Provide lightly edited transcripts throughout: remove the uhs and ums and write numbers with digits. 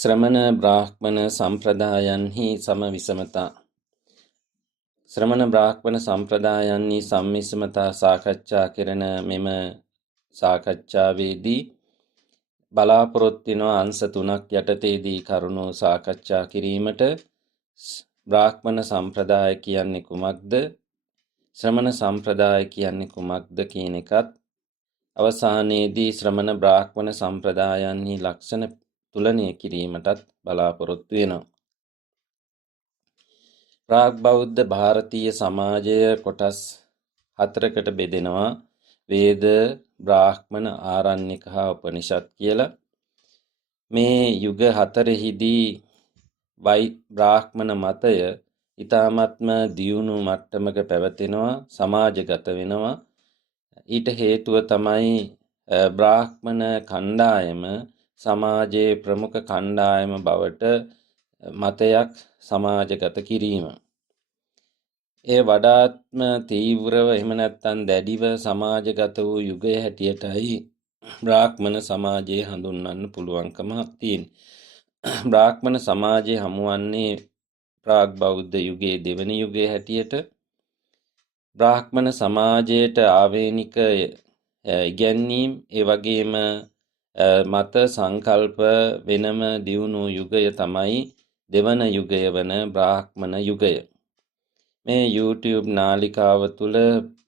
ශ්‍රමණ බ්‍රාහ්මණ සම්ප්‍රදායන්හි සමවිසමතා. ශ්‍රමණ බ්‍රාහ්මණ සම්ප්‍රදායන්හි සම්මිසමතා සාකච්ඡා කරන මෙම සාකච්ඡාවේදී බලාපොරොත්තු වෙන අංශ 3ක් යටතේදී කරුණු සාකච්ඡා කිරීමට බ්‍රාහ්මණ සම්ප්‍රදාය කියන්නේ කුමක්ද? ශ්‍රමණ සම්ප්‍රදාය කියන්නේ කුමක්ද කියන එකත් අවසානයේදී ශ්‍රමණ බ්‍රාහ්මණ සම්ප්‍රදායන්හි ලක්ෂණ තුලනය කිරීමටත් බලාපොරොත්තු වෙනවා. ප්‍රාග් බෞද්ධ ಭಾರತೀಯ සමාජය කොටස් 4කට බෙදෙනවා. වේද, බ්‍රාහ්මණ, ආරණ්‍යක හා උපනිෂද් කියලා. මේ යුග 4හිදී බ්‍රාහ්මණ මතය ඊ타ත්ම දියුණු මට්ටමක පැවතෙනවා, සමාජගත වෙනවා. ඊට හේතුව තමයි බ්‍රාහ්මණ කණ්ඩායම සමාජයේ ප්‍රමුඛ කණ්ඩායම බවට මතයක් සමාජගත කිරීම. ඒ වඩාත්ම තීව්‍රව එහෙම නැත්නම් දැඩිව සමාජගත වූ යුගය හැටියටයි බ්‍රාහ්මණ සමාජයේ හඳුන්වන්න පුළුවන්කමක් තියෙනවා. බ්‍රාහ්මණ සමාජයේ හමුවන්නේ ප්‍රාග් බෞද්ධ යුගයේ දෙවන යුගයේ හැටියට. බ්‍රාහ්මණ සමාජයට ආවේනික ඉගැන්වීම් ඒ වගේම මත සංකල්ප වෙනම දියුණු යුගය තමයි දෙවන යුගය වන බ්‍රාහ්මණ යුගය. මේ YouTube නාලිකාව තුළ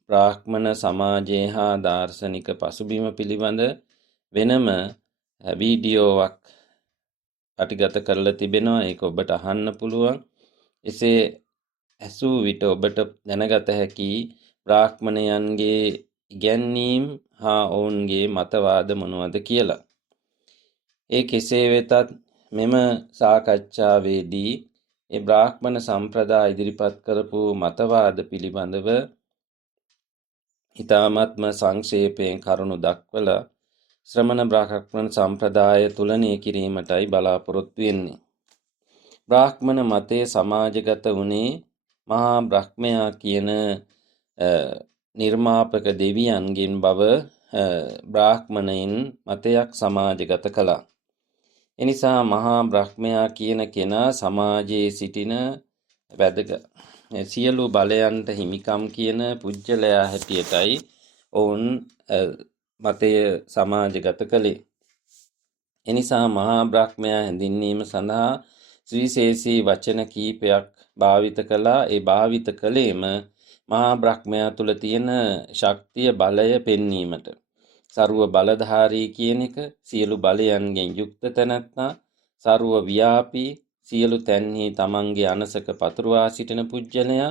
බ්‍රාහ්මණ සමාජයේ හා දාර්ශනික පසුබිම පිළිබඳ වෙනම වීඩියෝවක් පටිගත කරලා තිබෙනවා. ඒක ඔබට අහන්න පුළුවන්. එසේ ඇසූ විට ඔබට දැනගත හැකි බ්‍රාහ්මණයන්ගේ ඉගැන්වීම් හා ඔවුන්ගේ මතවාද මොනවද කියලා. ඒ කෙසේ වෙතත් මෙම සාකච්ඡාවේදී ඒ බ්‍රාහ්මණ සම්ප්‍රදාය ඉදිරිපත් කරපු මතවාද පිළිබඳව ඊ타ත්ම සංක්ෂේපයෙන් කරුණු දක්වලා ශ්‍රමණ බ්‍රාහ්මණ සම්ප්‍රදාය තුලනය කිරීමටයි බලාපොරොත්තු වෙන්නේ. බ්‍රාහ්මණ මතයේ සමාජගත වුණේ මහා බ්‍රහ්මයා කියන නිර්මාපක දෙවියන්ගෙන් බව බ්‍රාහ්මණයින් මතයක් සමාජගත කළා. එනිසා මහා බ්‍රහ්මයා කියන කෙනා සමාජයේ සිටින වැදගත් සියලු බලයන්ට හිමිකම් කියන පුජ්‍යලයා හැටියටයි ඔවුන් මතය සමාජගත කළේ. එනිසා මහා බ්‍රහ්මයා හැඳින්වීම සඳහා සවිශේෂී වචන කීපයක් භාවිත කළා. ඒ භාවිත කළේම මහා බ්‍රහ්මයා තුල තියෙන ශක්තිය බලය පෙන්වීමට. සර්ව බලධාරී කියන එක, සියලු බලයන්ගෙන් යුක්ත තැනැත්තා, සර්ව ව්‍යාපී, සියලු තැන්හි තමන්ගේ අනසක පතුරවා සිටින පුජ්‍යලයා,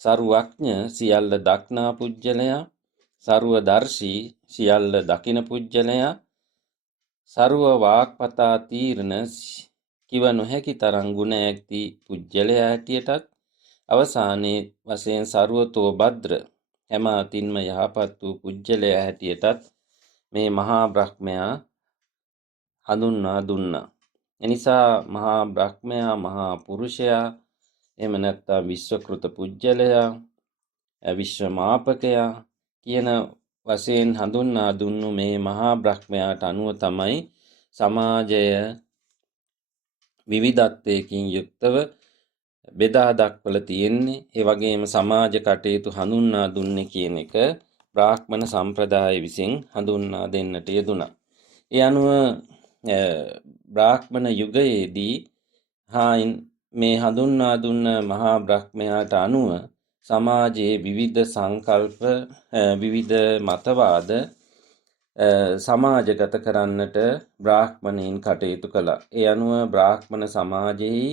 සර්වඥ, සියල්ල දක්නා පුජ්‍යලයා, සර්වදර්ශී, සියල්ල දකින පුජ්‍යලයා, සර්ව වාක්පතා තීරණ, කිව නොහැකි තරම් ගුණ ඇති පුජ්‍යලයා හැටියටත්, අවසානයේ වශයෙන් සර්වතෝ භද්‍ර, හැම අතින්ම යහපත් වූ පුජ්‍යලයා හැටියටත් මේ මහා බ්‍රහ්මයා හඳුන්වා දුන්නා. එනිසා මහා බ්‍රහ්මයා, මහා පුරුෂයා, එහෙම නැත්නම් විශ්වකෘත පුජ්‍යලයා, විශ්වමාපකයා කියන වශයෙන් හඳුන්වා දුන්නු මේ මහා බ්‍රහ්මයාට අනුව තමයි සමාජය විවිධත්වයකින් යුක්තව බෙදා දක්වලා තියෙන්නේ. ඒ වගේම සමාජ කටයුතු හඳුන්වා දුන්නේ කියන එක බ්‍රාහ්මණ සම්ප්‍රදාය විසින් හඳුන්වා දෙන්නට යෙදුණා. ඒ අනුව බ්‍රාහ්මණ යුගයේදී මේ හඳුන්වා දුන්න මහා බ්‍රහ්මයාට අනුව සමාජයේ විවිධ සංකල්ප, විවිධ මතවාද සමාජගත කරන්නට බ්‍රාහ්මණයින් කටයුතු කළා. ඒ අනුව බ්‍රාහ්මණ සමාජයේ,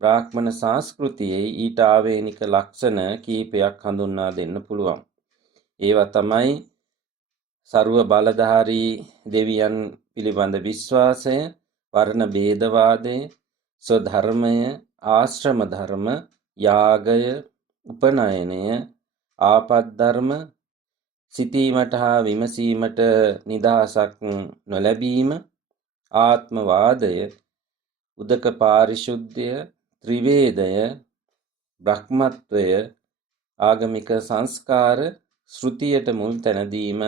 බ්‍රාහ්මණ සංස්කෘතියේ ඊට ආවේනික ලක්ෂණ කීපයක් හඳුන්වා දෙන්න පුළුවන්. ඒවා තමයි සර්ව බලධාරී දෙවියන් පිළිබඳ විශ්වාසය, වර්ණ භේදවාදය, ස්වධර්මය, ආශ්‍රම ධර්ම, යාගය, උපනයනය, ආපද්ධර්ම, සිතීමට හා විමසීමට නිදහසක් නොලැබීම, ආත්මවාදය, උදක පාරිශුද්ධය, ත්‍රිවේදය, බ්‍රහ්මත්වය, ආගමික සංස්කාර, ශ්‍රුතියට මුල් තැනදීම,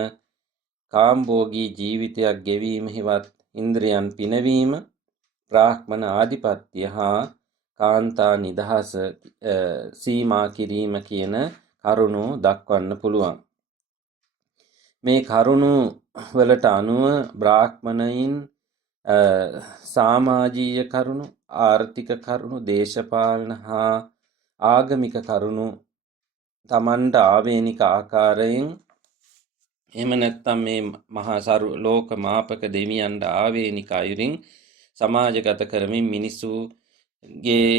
කාම්භෝගී ජීවිතයක් ගෙවීම හෙවත් ඉන්ද්‍රියන් පිනවීම, බ්‍රාහ්මණ ආධිපත්‍ය හා කාන්තා නිදහස සීමා කිරීම කියන කරුණු දක්වන්න පුළුවන්. මේ කරුණු වලට අනුව බ්‍රාහ්මණයින් සමාජීය කරුණු, ආර්ථික කරුණු, දේශපාලන හා ආගමික කරුණු තමන්ට ආවේනික ආකාරයෙන් එහෙම නැත්නම් මේ මහා ලෝක මාපක දෙවියන්ට ආවේනික අයුරින් සමාජගත කරමින් මිනිසුගේ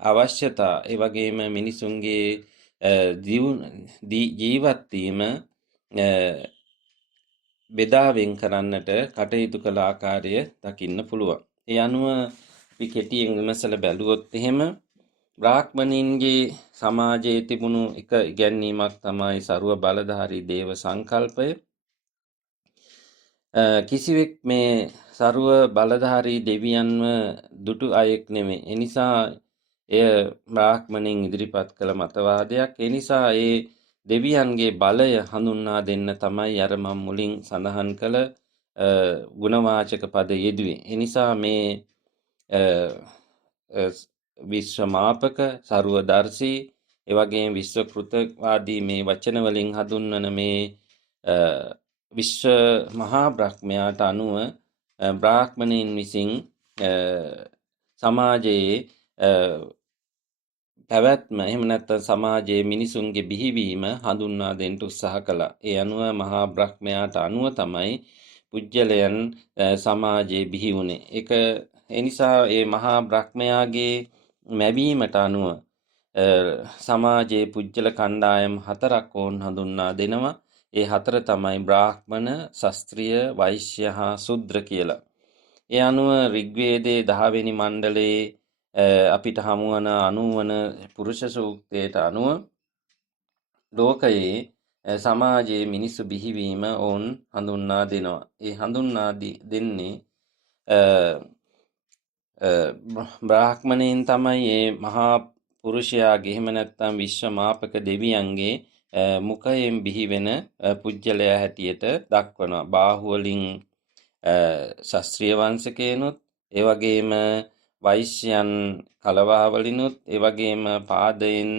අවශ්‍යතා ඒ වගේම මිනිසුන්ගේ ජීවත් වීම බෙදා වෙන් කරන්නට කටයුතු කළ ආකාරය දකින්න පුළුවන්. ඒ අනුව අපි කෙටියෙන් විමසලා බැලුවොත් එහෙම බ්‍රාහ්මණයින්ගේ සමාජයේ තිබුණු එක ඉගැන්වීමක් තමයි සර්ව බලධාරී දේව සංකල්පය. කිසිවෙක් මේ සර්ව බලධාරී දෙවියන්ව දුටු අයෙක් නෙමෙයි. ඒ නිසා එය බ්‍රාහ්මණයින් ඉදිරිපත් කළ මතවාදයක්. ඒ නිසා ඒ දෙවියන්ගේ බලය හඳුන්වා දෙන්න තමයි අර මම මුලින් සඳහන් කළ ගුණවාචක පද යෙදුවේ. ඒ නිසා මේ විශ්වමාපක, සර්වදර්ශී, ඒ වගේම විශ්වකෘතවාදී මේ වචන වලින් හඳුන්වන මේ විශ්ව මහා බ්‍රහ්මයාට අනුව බ්‍රාහ්මණයින් විසින් සමාජයේ පැවැත්ම එහෙම නැත්නම් සමාජයේ මිනිසුන්ගේ බිහිවීම හඳුන්වා දෙන්න උත්සාහ කළා. ඒ අනුව මහා බ්‍රහ්මයාට අනුව තමයි පුජ්‍යලයන් සමාජයේ බිහි වුණේ. ඒ නිසා මේ මහා බ්‍රහ්මයාගේ මැවීමට අනුව සමාජයේ පුජ්‍යල කණ්ඩායම් 4ක් වුන් හඳුන්වා දෙනවා. ඒ 4 තමයි බ්‍රාහ්මණ, ශාස්ත්‍රීය, වෛශ්‍ය හා ශුද්‍ර කියලා. ඒ අනුව ඍග්වේදයේ 10 වෙනි මණ්ඩලයේ අපිට හමුවන 90 වන පුරුෂ සූක්තයට අනුව ලෝකයේ සමාජයේ මිනිසු බිහිවීම ඔවුන් හඳුන්වා දෙනවා. ඒ හඳුන්වා දෙන්නේ බ්‍රාහ්මණයින් තමයි මේ මහා පුරුෂයාගේ එහෙම නැත්නම් විශ්වමාපක දෙවියන්ගේ මුඛයෙන් බිහිවෙන පුජ්‍යලයා හැටියට දක්වනවා. බාහුව වලින් ශාස්ත්‍රීය වංශකේනොත්, ඒ වගේම වෛශ්‍යයන් කලවා වලිනුත්, ඒ වගේම පාදයෙන්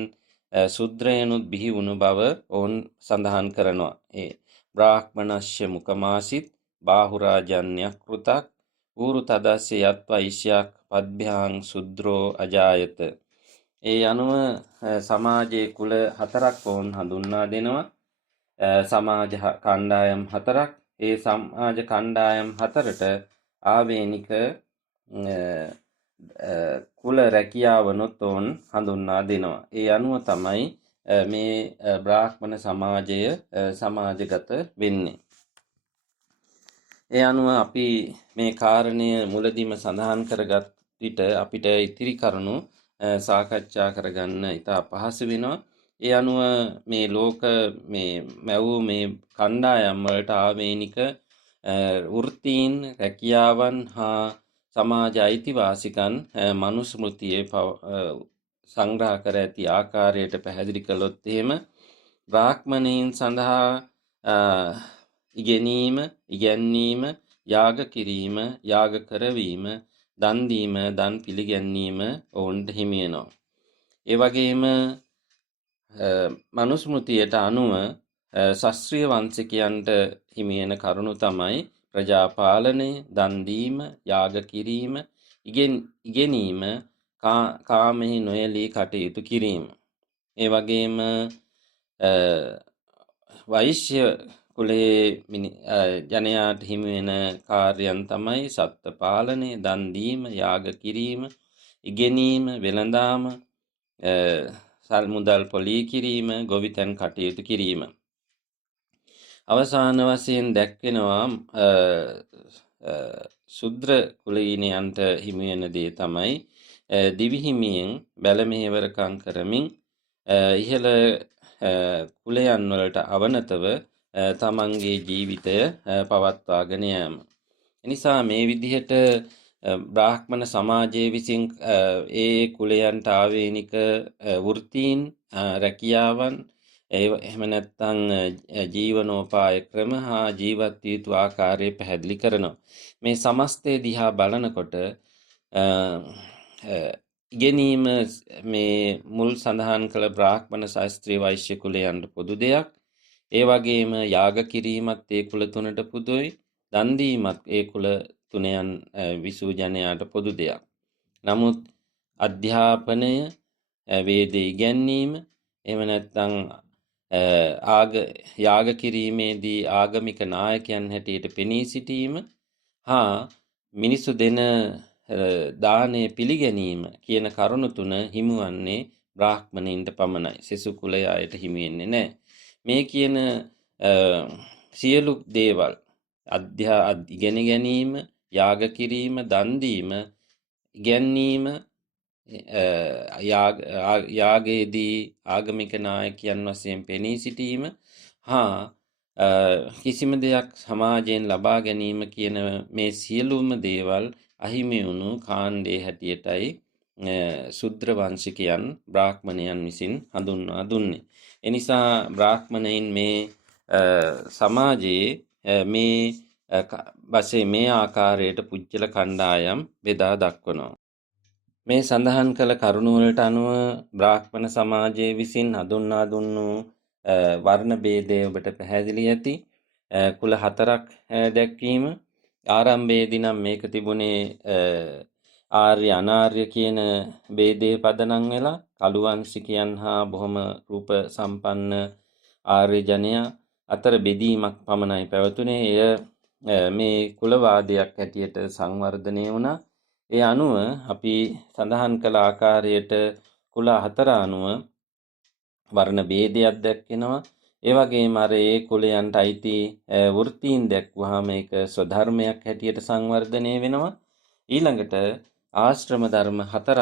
ශුද්‍රයනුත් බිහි වුණු බව ඔවුන් සඳහන් කරනවා. ඒ බ්‍රාහ්මණස්ය මුඛමාසිත බාහුරාජන්‍යක් කෘතක් ඌරු තදස්ස යත් වෛශ්‍යක් පද්භ්‍යාං ශුද්‍රෝ අජායත. ඒ අනුව සමාජයේ කුල 4ක් වුන් හඳුන්වා දෙනවා. සමාජ කණ්ඩායම් 4ක්. ඒ සමාජ කණ්ඩායම් 4ට ආවේනික කුල රැකියාවනොත් ඔවුන් හඳුන්වා දෙනවා. ඒ අනුව තමයි මේ බ්‍රාහ්මණ සමාජය සමාජගත වෙන්නේ. ඒ අනුව අපි මේ කාරණය මුලදීම සඳහන් කරගත් විට අපිට ඉතිරි කරුණු සාකච්ඡා කරගන්න ඉතා අපහසු වෙනවා. ඒ අනුව මේ මේ මැවූ මේ කණ්ඩායම් වලට ආවේනික වෘත්තීන්, රැකියාවන් හා සමාජ අයිතිවාසිකම් මනුස්මෘතියේ සංග්‍රහ කර ඇති ආකාරයට පැහැදිලි කළොත් එහෙම බ්‍රාහ්මණයින් සඳහා ඉගැන්වීම, යාග කිරීම, යාග කරවීම, දන් දීම, දන් පිළිගැන්වීම ඔවුන්ට හිමි වෙනවා. ඒ වගේම මනුස්මෘතියට අනුව ශාස්ත්‍රීය වංශිකයන්ට හිමි වෙන කරුණු තමයි ප්‍රජාපාලනය, දන් දීම, යාග කිරීම, ඉගෙනීම, කාමෙහි නොයලී කටයුතු කිරීම. ඒ වගේම වෛශ්‍ය කුලයේ ජනයාට හිමි වෙන කාර්යයන් තමයි සත්ත්ව පාලනය, දන් දීම, යාග කිරීම, ඉගෙනීම, වෙළඳාම, සල් මුදල් පොලී කිරීම, ගොවිතැන් කටයුතු කිරීම. අවසාන වශයෙන් දැක්වෙනවා ශුද්‍ර කුලීනයන්ට හිමි වෙන දේ තමයි දිවිහිමියෙන් බැල මෙහෙවරකම් කරමින් ඉහළ කුලයන් වලට අවනතව තමන්ගේ ජීවිතය පවත්වාගෙන යාම. එනිසා මේ විදිහට බ්‍රාහ්මණ සමාජයේ විසින් ඒ කුලයන්ට ආවේනික වෘත්තීන්, රැකියාවන්, එහෙම නැත්නම් ජීවනෝපාය ක්‍රම හා ජීවත් යුතු ආකාරය පැහැදිලි කරනවා. මේ සමස්තය දිහා බලනකොට ඉගෙනීම මේ මුල් සඳහන් කළ බ්‍රාහ්මණ ශාස්ත්‍රීය වෛශ්‍ය කුලයන්ට පොදු දෙයක්. ඒ වගේම යාග කිරීමත් ඒ කුල තුනට පුදුයි. දන් දීමත් ඒ කුල තුනයන් විසූ ජනයාට පොදු දෙයක්. නමුත් අධ්‍යාපනය, වේද ඉගැන්වීම, එහෙම නැත්නම් යාග කිරීමේදී ආගමික නායකයන් හැටියට පෙනී සිටීම හා මිනිසු දෙන දානය පිළිගැනීම කියන කරුණු තුන හිමිවන්නේ බ්‍රාහ්මණයින්ට පමණයි. සෙසු කුලය අයට හිමි වෙන්නේ නැහැ. මේ කියන සියලු දේවල් ඉගෙන ගැනීම, යාග කිරීම, දන් දීම, ඉගැන්වීම, යාගයේදී ආගමික නායකයන් වශයෙන් පෙනී සිටීම හා කිසිම දෙයක් සමාජයෙන් ලබා ගැනීම කියන මේ සියලුම දේවල් අහිමි වුණු කාණ්ඩයේ හැටියටයි ශුද්‍ර වංශිකයන් බ්‍රාහ්මණයන් විසින් හඳුන්වා දුන්නේ. එනිසා බ්‍රාහ්මණයින් මේ සමාජයේ මේ ආකාරයට පුජ්‍යල කණ්ඩායම් බෙදා දක්වනවා. මේ සඳහන් කළ කරුණුවලට අනුව බ්‍රාහ්මණ සමාජයේ විසින් හඳුන්වා දුන්නු වර්ණ භේදය ඔබට පැහැදිලි ඇති. කුල 4ක් දැක්වීම. ආරම්භයේදී නම් මේක තිබුණේ ආර්ය අනාර්ය කියන ભેදයේ පදනම් වෙලා කළු වංශිකයන් හා බොහොම රූප සම්පන්න ආර්ය ජනයා අතර බෙදීමක් පමණයි පැවතුනේ. එය මේ කුලවාදයක් හැටියට සංවර්ධනය වුණා. ඒ අනුව අපි සඳහන් කළ ආකාරයට කුල 4 අනුව වර්ණ ભેදයක් දැක්වෙනවා. ඒ වගේම අර ඒ කුලයන්ට අයිති වෘත්තීන් දැක්වුවාම ඒක ස්වධර්මයක් හැටියට සංවර්ධනය වෙනවා. ඊළඟට ආශ්‍රම ධර්ම 4ක්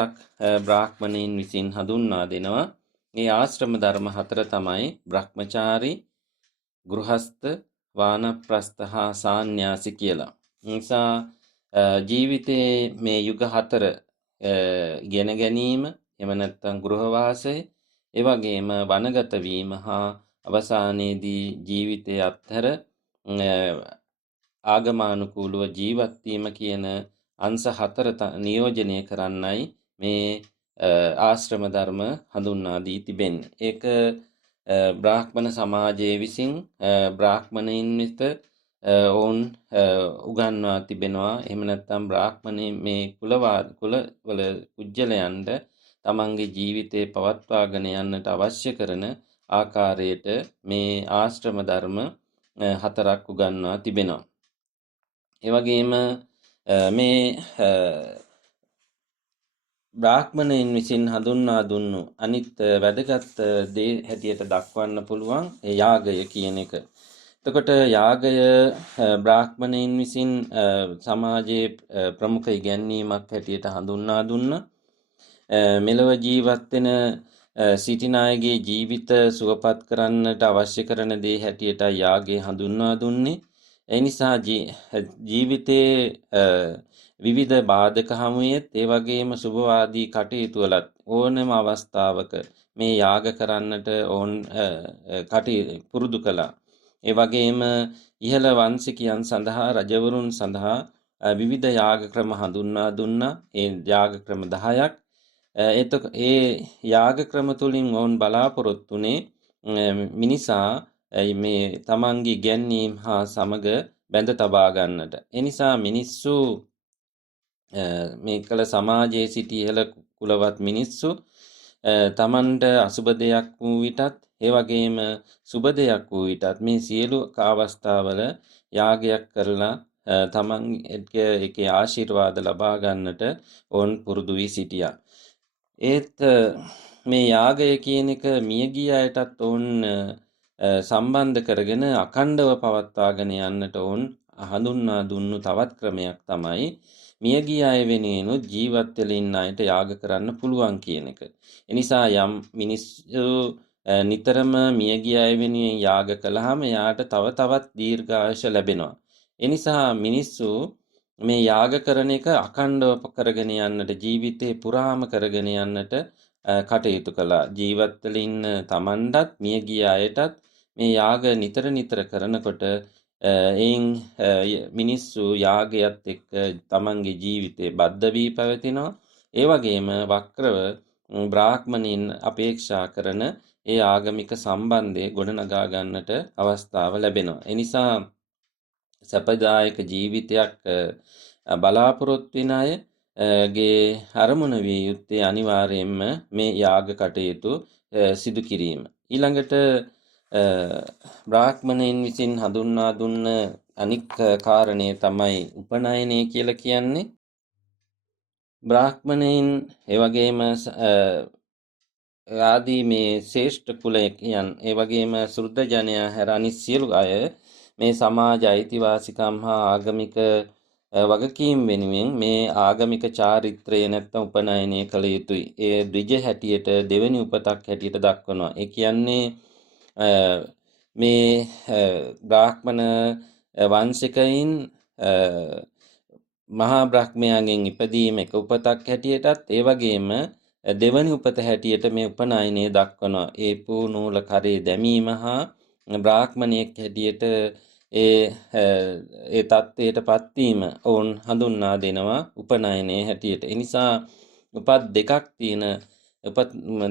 බ්‍රාහ්මණයින් විසින් හඳුන්වා දෙනවා. මේ ආශ්‍රම ධර්ම 4 තමයි බ්‍රහ්මචාරී, ගෘහස්ත, වානප්‍රස්ත හා සාන්‍යාසි කියලා. නිසා ජීවිතයේ මේ යුග 4 ඉගෙන ගැනීම, එහෙම නැත්නම් ගෘහවාසය, ඒ වගේම වනගත වීම හා අවසානයේදී ජීවිතය අත්හැර ආගමානුකූලව ජීවත් වීම කියන අංශ 4 නියෝජනය කරන්නයි මේ ආශ්‍රම ධර්ම හඳුන්වා දී තිබෙන්නේ. ඒක බ්‍රාහ්මණ සමාජයේ විසින් බ්‍රාහ්මණයින් වෙත ඔවුන් උගන්වා තිබෙනවා. එහෙම නැත්නම් බ්‍රාහ්මණේ මේ කුලවල පුජ්‍යලයන්ට තමන්ගේ ජීවිතේ පවත්වාගෙන යන්නට අවශ්‍ය කරන ආකාරයට මේ ආශ්‍රම ධර්ම 4ක් උගන්වා තිබෙනවා. ඒ වගේම මේ බ්‍රාහ්මණයින් විසින් හඳුන්වා දුන්නු අනිත් වැදගත් දේ හැටියට දක්වන්න පුළුවන් යාගය කියන එක. එතකොට යාගය බ්‍රාහ්මණයින් විසින් සමාජයේ ප්‍රමුඛ ඉගැන්වීමක් හැටියට හඳුන්වා දුන්නා. මෙලොව ජීවත් වෙන සිටින අයගේ ජීවිත සුවපත් කරන්නට අවශ්‍ය කරන දේ හැටියට යාගය හඳුන්වා දුන්නේ. ඒ නිසා ජීවිතයේ විවිධ බාධක හමුවේත් ඒ වගේම සුභවාදී කටයුතු වලත් ඕනෑම අවස්ථාවක මේ යාග කරන්නට ඕන් පුරුදු කළා. ඒ වගේම ඉහළ වංශිකයන් සඳහා, රජවරුන් සඳහා විවිධ යාග ක්‍රම හඳුන්වා දුන්නා. ඒ යාග ක්‍රම 10ක්. ඒ යාග ක්‍රම තුලින් ඔවුන් බලාපොරොත්තු වුණේ මිනිසා මේ තමන්ගේ ඉගැන්වීම් හා සමග බැඳ තබා ගන්නට. ඒ නිසා මිනිස්සු මේ කල සමාජයේ සිටි ඉහළ කුලවත් මිනිස්සු තමන්ට අසුබ දෙයක් වූ විටත් ඒ වගේම සුබ දෙයක් වූ විටත් මේ සියලු අවස්ථාවල යාගයක් කරලා තමන් ඒකේ ආශිර්වාද ලබා ගන්නට ඕන් පුරුදු වී සිටියා. ඒත් මේ යාගය කියන එක මියගිය අයටත් ඕන් සම්බන්ධ කරගෙන අඛණ්ඩව පවත්වාගෙන යන්නට ඕන් හඳුන්වා දුන්නු තවත් ක්‍රමයක් තමයි මියගිය අය වෙනුවෙන් ජීවත් වෙලා ඉන්න අයට යාග කරන්න පුළුවන් කියන එක. ඒ නිසා යම් මිනිස්සු නිතරම මියගිය අය වෙනුවෙන් යාග කළාම යාට තව තවත් දීර්ඝායුෂ ලැබෙනවා. ඒ නිසා මිනිස්සු මේ යාග කරන එක අඛණ්ඩව කරගෙන යන්නට, ජීවිතේ පුරාම කරගෙන යන්නට කටයුතු කළා. ජීවත් වෙලා ඉන්න තමන්ටත් මියගිය අයටත් මේ යාග නිතර නිතර කරනකොට එයින් මිනිස්සු යාගයත් එක්ක තමන්ගේ ජීවිතේ බද්ධ වී පැවතිනවා. ඒ වගේම වක්‍රව බ්‍රාහ්මණයින් අපේක්ෂා කරන ඒ ආගමික සම්බන්ධය ගොඩනගා ගන්නට අවස්ථාව ලැබෙනවා. ඒ නිසා සැපදායක ජීවිතයක් බලාපොරොත්තු වෙන අය ගේ අරමුණ විය යුත්තේ අනිවාර්යයෙන්ම මේ යාග කටයුතු සිදු කිරීම. ඊළඟට බ්‍රාහ්මණයින් විසින් හඳුන්වා දුන්න අනික් කාරණය තමයි උපනයනය කියලා කියන්නේ. බ්‍රාහ්මණයින් එවැගේම ආදී මේ ශ්‍රේෂ්ඨ කුලයන් එවැගේම සෘද්ධ ජනයා හැර අනිත් සියලු අය මේ සමාජ අයිතිවාසිකම් හා ආගමික වගකීම් වෙනුවෙන් මේ ආගමික චාරිත්‍රය නැත්නම් උපනයනය කළ යුතුයි. ඒ ද්විජ හැටියට දෙවෙනි උපතක් හැටියට දක්වනවා. ඒ කියන්නේ මේ බ්‍රාහ්මණ වංශිකයින් මහා බ්‍රහ්මයාගෙන් ඉපදීම එක උපතක් හැටියටත් ඒ වගේම දෙවනි උපත හැටියට මේ උපනයනය දක්වනවා. ඒ පූනූල කරේ දැමීම හා බ්‍රාහ්මණයෙක් හැටියට ඒ தත්ත්වයට පත්වීම ඔවුන් හඳුන්වා දෙනවා උපනයනයේ හැටියට. ඒ නිසා උපත්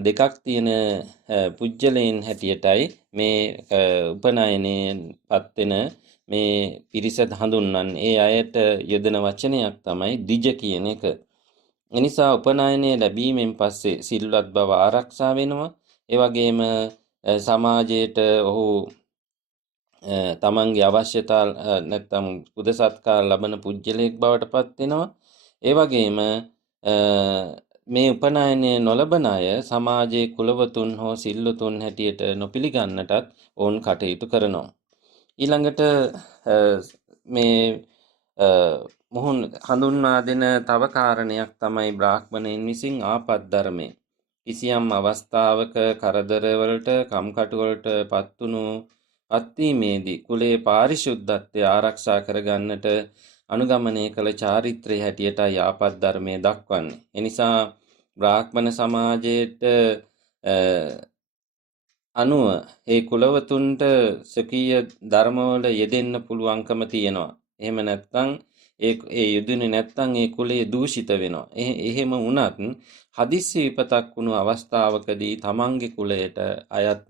දෙකක් තියෙන පුජ්‍යලයන් හැටියටයි මේ උපනයනයෙන් පත්වෙන මේ පිරිස හඳුන්වන්නේ. ඒ අයට යෙදෙන වචනයක් තමයි ද්විජ කියන එක. එනිසා උපනයනය ලැබීමෙන් පස්සේ සිල්වත් බව ආරක්ෂා වෙනවා. ඒ වගේම සමාජයට ඔහු තමන්ගේ අවශ්‍යතා නැත්නම් පුද සත්කාර ලබන පුජ්‍යලයක් බවට පත් වෙනවා. ඒ වගේම මේ උපනයනය නොලබන අය සමාජයේ කුලවතුන් හෝ සිල්වතුන් හැටියට නොපිළිගන්නටත් ඔවුන් කටයුතු කරනවා. ඊළඟට මේ මොහොන් හඳුන්වා දෙන තව කාරණයක් තමයි බ්‍රාහ්මණයින් විසින් ආපත් ධර්මය. කිසියම් අවස්ථාවක කරදරවලට කම්කටොවලට පත්වුණු පත්වීමේදී කුලයේ පාරිශුද්ධත්වය ආරක්ෂා කරගන්නට අනුගමනය කළ චාරිත්‍රය හැටියටයි ආපත් ධර්මය දක්වන්නේ. එනිසා බ්‍රාහ්මණ සමාජයට අනුව ඒ කුලවතුන්ට ස්වකීය ධර්මවල යෙදෙන්න පුළුවන්කම තියෙනවා. එහෙම නැත්නම් ඒ යෙදුනේ නැත්නම් ඒ කුලය දූෂිත වෙනවා. එහෙම වුණත් හදිස්සි විපතක් වුණු අවස්ථාවකදී තමන්ගේ කුලයට අයත්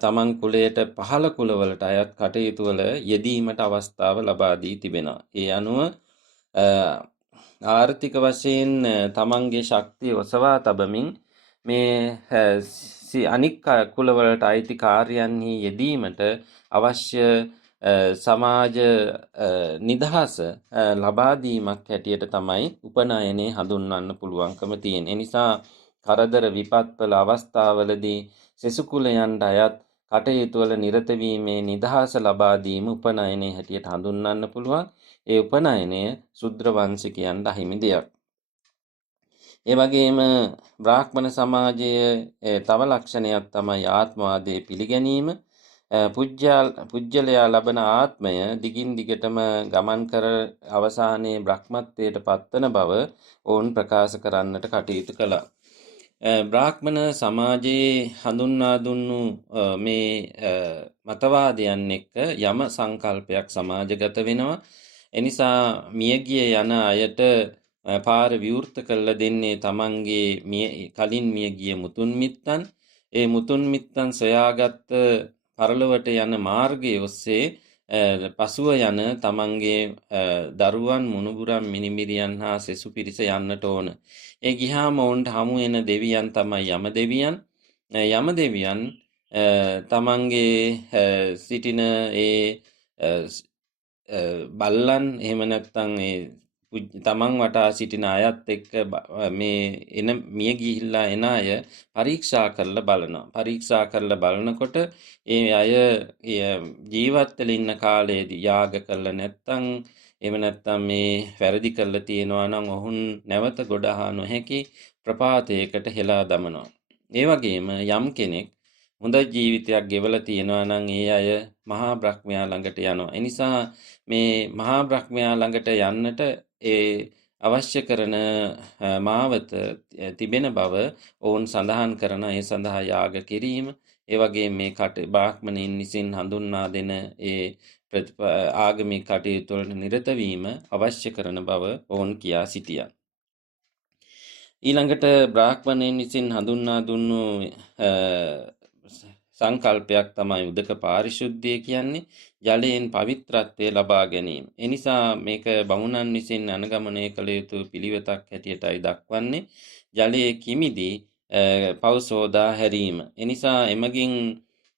තමන් කුලයට පහළ කුලවලට අයත් කටයුතු වල යෙදීමට අවස්ථාව ලබා දී තිබෙනවා. ඒ අනුව ආර්ථික වශයෙන් තමන්ගේ ශක්තිය ඔසවා තබමින් මේ අනික් කුලවලට අයිති කාර්යයන්හි යෙදීමට අවශ්‍ය සමාජ නිදහස ලබා දීමක් හැටියට තමයි උපනයනය හඳුන්වන්න පුළුවන්කම තියෙන. ඒ නිසා කරදර විපත්වල අවස්ථාවලදී සෙසු කුලයන්ට අයත් කටයුතු වල නිරත වීමේ නිදහස ලබා දීම උපනයනයේ හැටියට හඳුන්වන්න පුළුවන්. ඒ උපනයනය ශුද්‍ර වංශිකයන්ට අහිමි දෙයක්. ඒ වගේම බ්‍රාහ්මණ සමාජයේ තව ලක්ෂණයක් තමයි ආත්මවාදයේ පිළිගැනීම. පුජ්‍යලයා ලබන ආත්මය දිගින් දිගටම ගමන් කර අවසානයේ බ්‍රහ්මත්වයට පත්වන බව ඔවුන් ප්‍රකාශ කරන්නට කටයුතු කළා. බ්‍රාහ්මණ සමාජයේ හඳුන්වා දුන්නු මේ මතවාදයන් එක්ක යම සංකල්පයක් සමාජගත වෙනවා. එනිසා මියගිය යන අයට පාර විවෘත කරලා දෙන්නේ තමන්ගේ කලින් මියගිය මුතුන් මිත්තන්. ඒ මුතුන් මිත්තන් සොයාගත් පරලොවට යන මාර්ගයේ ඔස්සේ පසුව යන තමන්ගේ දරුවන් මුණුබුරන් මිනිමිරියන් හා සෙසු පිරිස යන්නට ඕන. ඒ ගිහාම ඔවුන්ට හමු වෙන දෙවියන් තමයි යම දෙවියන්. යම දෙවියන් තමන්ගේ සිටින බල්ලන් එහෙම නැත්නම් තමන් වටා සිටින අයත් එක්ක මේ මිය ගිහිල්ලා එන අය පරීක්ෂා කරලා බලනවා. පරීක්ෂා කරලා බලනකොට ඒ අය ජීවත් වෙලා ඉන්න කාලයේදී යාග කළා නැත්නම් එහෙම නැත්නම් මේ වැරදි කරලා තියෙනවා නම් ඔවුන් නැවත ගොඩහා නොහැකි ප්‍රපාතයකට හෙලා දමනවා. ඒ වගේම යම් කෙනෙක් හොඳ ජීවිතයක් ගෙවලා තියෙනවා නම් ඒ අය මහා බ්‍රහ්මයා ළඟට යනවා. ඒ නිසා මේ මහා බ්‍රහ්මයා ළඟට යන්නට ඒ අවශ්‍ය කරන මාවත තිබෙන බව ඔවුන් සඳහන් කරන ඒ සඳහා යාග කිරීම ඒ වගේ මේ බ්‍රාහ්මණයින් විසින් හඳුන්වා දෙන ඒ ආගමික කටයුතු වලට නිරත වීම අවශ්‍ය කරන බව ඔවුන් කියා සිටියා. ඊළඟට බ්‍රාහ්මණයින් විසින් හඳුන්වා දුන්නු සංකල්පයක් තමයි උදක පාරිශුද්ධිය කියන්නේ. ජලයෙන් පවිත්‍රත්වය ලබා ගැනීම. එනිසා මේක බමුණන් විසින් අනුගමනය කළ යුතු පිළිවෙතක් හැටියටයි දක්වන්නේ. ජලයේ කිමිදී පව් සෝදා හැරීම. එනිසා එමගින්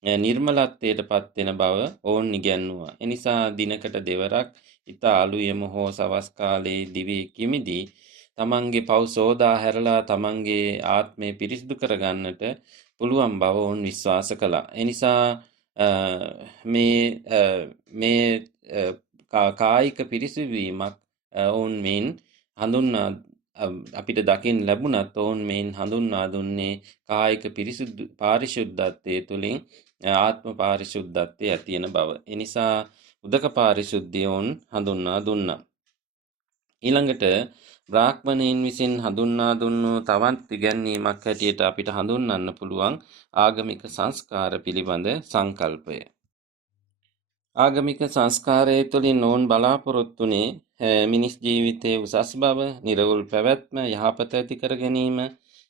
නිර්මලත්වයට පත්වෙන බව ඔවුන් ඉගැන්වුවා. එනිසා දිනකට දෙවරක් ඉතා අලුයම හෝ සවස් කාලයේ දිවේ කිමිදී තමන්ගේ පව් සෝදා හැරලා තමන්ගේ ආත්මය පිරිසිදු කරගන්නට පුළුවන් බව ඔවුන් විශ්වාස කළා. එනිසා මේ කායික පිරිසිදුවීමක් ඔවුන් මෙයින් හඳුන්වා අපිට දකින්න ලැබුණත් ඔවුන් මෙයින් හඳුන්වා දුන්නේ කායික පාරිශුද්ධත්වයේ තුලින් ආත්ම පාරිශුද්ධත්වයේ ඇතිවෙන බව. එනිසා උදක පාරිශුද්ධිය ඔවුන් හඳුන්වා දුන්නා. ඊළඟට බ්‍රාහ්මණයින් විසින් හඳුන්වා දුන්නු තවත් ඉගැන්වීමක් හැටියට අපිට හඳුන්වන්න පුළුවන් ආගමික සංස්කාර පිළිබඳ සංකල්පය. ආගමික සංස්කාරය තුළින් ඔවුන් බලාපොරොත්තුනේ මිනිස් ජීවිතයේ උසස් බව, නිර්වෘල් පැවැත්ම, යහපත ඇති කර ගැනීම,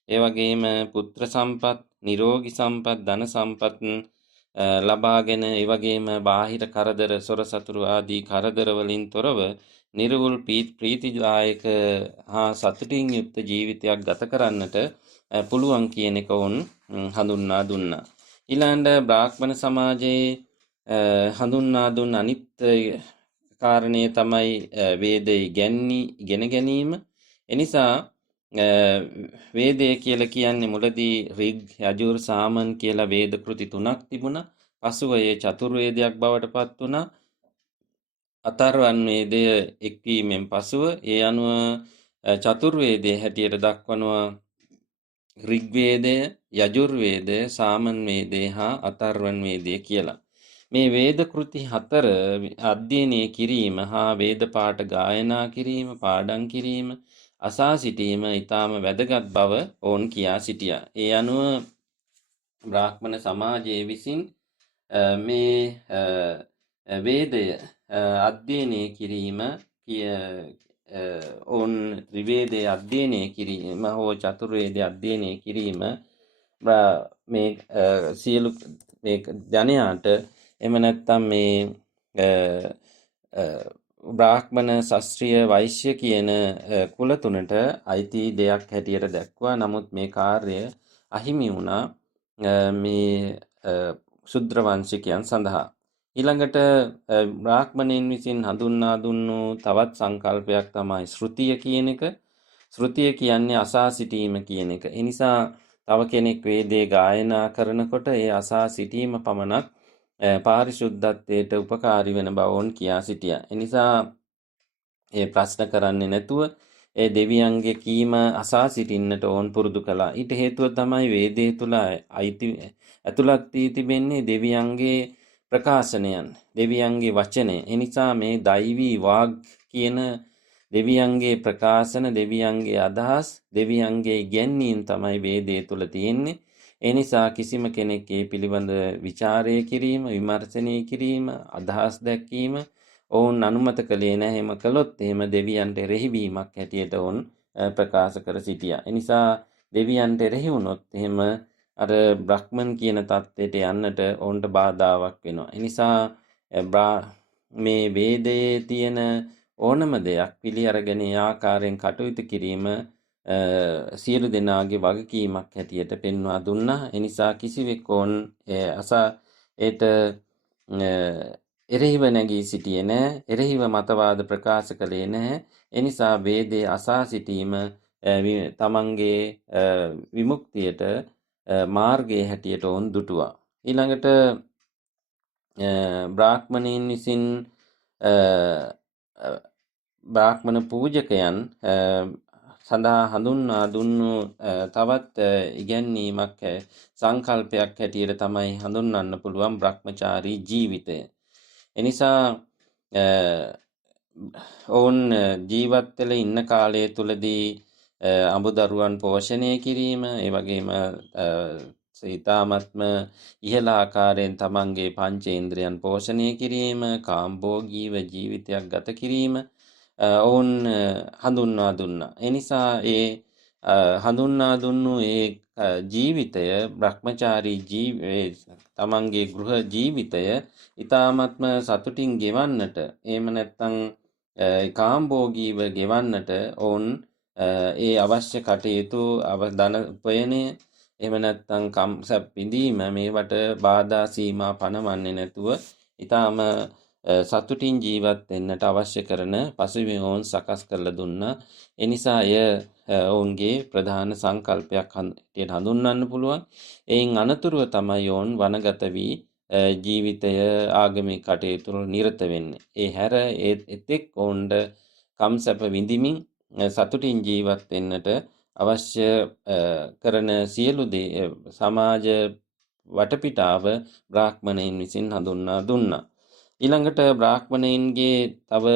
ඒ වගේම පුත්‍ර සම්පත්, නිරෝගී සම්පත්, ධන සම්පත් ලබාගෙන ඒ වගේම බාහිර කරදර, සොර සතුරු ආදී කරදර වලින් තොරව නිර්වෘල් ප්‍රීතිදායක හා සතුටින් යුක්ත ජීවිතයක් ගත කරන්නට පුළුවන් කියන එක වුන් හඳුන්වා දුන්නා. ඊළඟට බ්‍රාහ්මණ සමාජයේ හඳුන්වා දුන් අනිත් කාරණය තමයි වේදය ඉගෙන ගැනීම. එනිසා වේදය කියලා කියන්නේ මුලදී ඍග්, යජුර්, සාමන් කියලා වේද කෘති 3ක් තිබුණා. පසුව ඒ චතුර්වේදයක් බවට පත් වුණා. අතර්වන් වේදය එක්වීමෙන් පසුව ඒ අනුව චතුර්වේදයේ හැටියට දක්වනවා ඍග්වේදය, යජුර් වේදය, සාමන් වේදය හා අතර්වන් වේදය කියලා. මේ වේද කෘති 4 අධ්‍යයනය කිරීම හා වේද පාඨ ගායනා කිරීම, පාඩම් කිරීම, අසා සිටීම ඊටාම වැදගත් බව ඔවුන් කියා සිටියා. ඒ අනුව බ්‍රාහ්මණ සමාජයේ විසින් මේ වේදය අධ්‍යයනය කිරීම ඔවුන් ත්‍රිවේදය අධ්‍යයනය කිරීම හෝ චතුර්වේදය අධ්‍යයනය කිරීම මේ සියලු මේ ජනයාට එම නැත්තම් මේ බ්‍රාහ්මණ, ශාස්ත්‍රීය, වෛශ්‍ය කියන කුල තුනට අයිති දෙයක් හැටියට දැක්වා. නමුත් මේ කාර්යය අහිමි වුණා මේ ශුද්‍ර වංශිකයන් සඳහා. ඊළඟට බ්‍රාහ්මණයින් විසින් හඳුන්වා දුන්නු තවත් සංකල්පයක් තමයි ශ්‍රුතිය කියන එක. ශ්‍රුතිය කියන්නේ අසා සිටීම කියන එක. ඒ නිසා තව කෙනෙක් වේදේ ගායනා කරනකොට ඒ අසා සිටීම පමණක් පාරිශුද්ධත්වයට උපකාරී වෙන බව ඔවුන් කියා සිටියා. ඒ නිසා ඒ ප්‍රශ්න කරන්නේ නැතුව ඒ දෙවියන්ගේ කීම අසා සිටින්නට ඕන් පුරුදු කළා. ඊට හේතුව තමයි වේදේ තුල ඇතුළත් වී තිබෙන්නේ දෙවියන්ගේ ප්‍රකාශනයන්, දෙවියන්ගේ වචනය. ඒ නිසා මේ දෛවී වාග් කියන දෙවියන්ගේ ප්‍රකාශන, දෙවියන්ගේ අදහස්, දෙවියන්ගේ ඉගැන්වීම් තමයි වේදේ තුල තියෙන්නේ. ඒ නිසා කිසිම කෙනෙක් ඒ පිළිබඳ ਵਿਚාරය කිරීම, විමර්ශනය කිරීම, අදහස් දැක්වීම ඔවුන් අනුමත කළේ නැහැ. එහෙම කළොත් එහෙම දෙවියන්ට එරෙහිවීමක් හැටියට ඔවුන් ප්‍රකාශ කර සිටියා. ඒ නිසා දෙවියන්ට එරෙහි වුණොත් එහෙම අර බ්‍රහ්මන් කියන தත්ත්වයට යන්නට ඔවුන්ට බාධාවක් වෙනවා. ඒ නිසා මේ වේදයේ තියෙන ඕනම දෙයක් පිළි අරගෙන ආකාරයෙන් කටයුතු කිරීම සියලු දෙනාගේ වගකීමක් හැටියට පෙන්වා දුන්නා. ඒ නිසා කිසිවෙක් ඕන් ඒට එරෙහිව නැගී සිටියේ නැහැ. එරෙහිව මතවාද ප්‍රකාශ කළේ නැහැ. ඒ නිසා වේදේ අසා සිටීම තමන්ගේ විමුක්තියට මාර්ගයේ හැටියට ඔවුන් දුටුවා. ඊළඟට බ්‍රාහ්මණයින් විසින් බ්‍රාහ්මණ පූජකයන් සඳහා හඳුන්වා දුන්නු තවත් ඉගැන්වීමක් සංකල්පයක් හැටියට තමයි හඳුන්වන්න පුළුවන් බ්‍රහ්මචාරී ජීවිතය. එනිසා ඔවුන් ජීවත් වෙලා ඉන්න කාලය තුලදී අමුදරුවන් පෝෂණය කිරීම, ඒ වගේම ඊ타මත්ම ඉහළ ආකාරයෙන් තමන්ගේ පංචේන්ද්‍රයන් පෝෂණය කිරීම, කාම්භෝගීව ජීවිතයක් ගත කිරීම ඔවුන් හඳුන්වා දුන්නා. ඒ නිසා ඒ හඳුන්වා දුන්නු ඒ ජීවිතය බ්‍රහ්මචාරී තමන්ගේ ගෘහ ජීවිතය ඊ타මත්ම සතුටින් ගෙවන්නට, එහෙම නැත්නම් කාම්භෝගීව ගෙවන්නට ඔවුන් ඒ අවශ්‍ය කටයුතු ධන උපයනය, එහෙම නැත්නම් කම්සප් පිඳීම මේවට බාධා සීමා පනවන්නේ නැතුව ඊටාම සතුටින් ජීවත් වෙන්නට අවශ්‍ය කරන පසුබිම ඔවුන් සකස් කරලා දුන්නා. ඒ නිසා එය ඔවුන්ගේ ප්‍රධාන සංකල්පයක් හැටියට හඳුන්වන්න පුළුවන්. එයින් අනතුරුව තමයි ඔවුන් වනගත වී ජීවිතය ආගමික කටයුතු නිරත වෙන්නේ. ඒ හැර එතෙක් ඔවුන්ට කම්සප විඳිමින් සතුටින් ජීවත් වෙන්නට අවශ්‍ය කරන සියලු දේ සමාජ වටපිටාව බ්‍රාහ්මණයින් විසින් හඳුන්වා දුන්නා. ඊළඟට බ්‍රාහ්මණයින්ගේ තව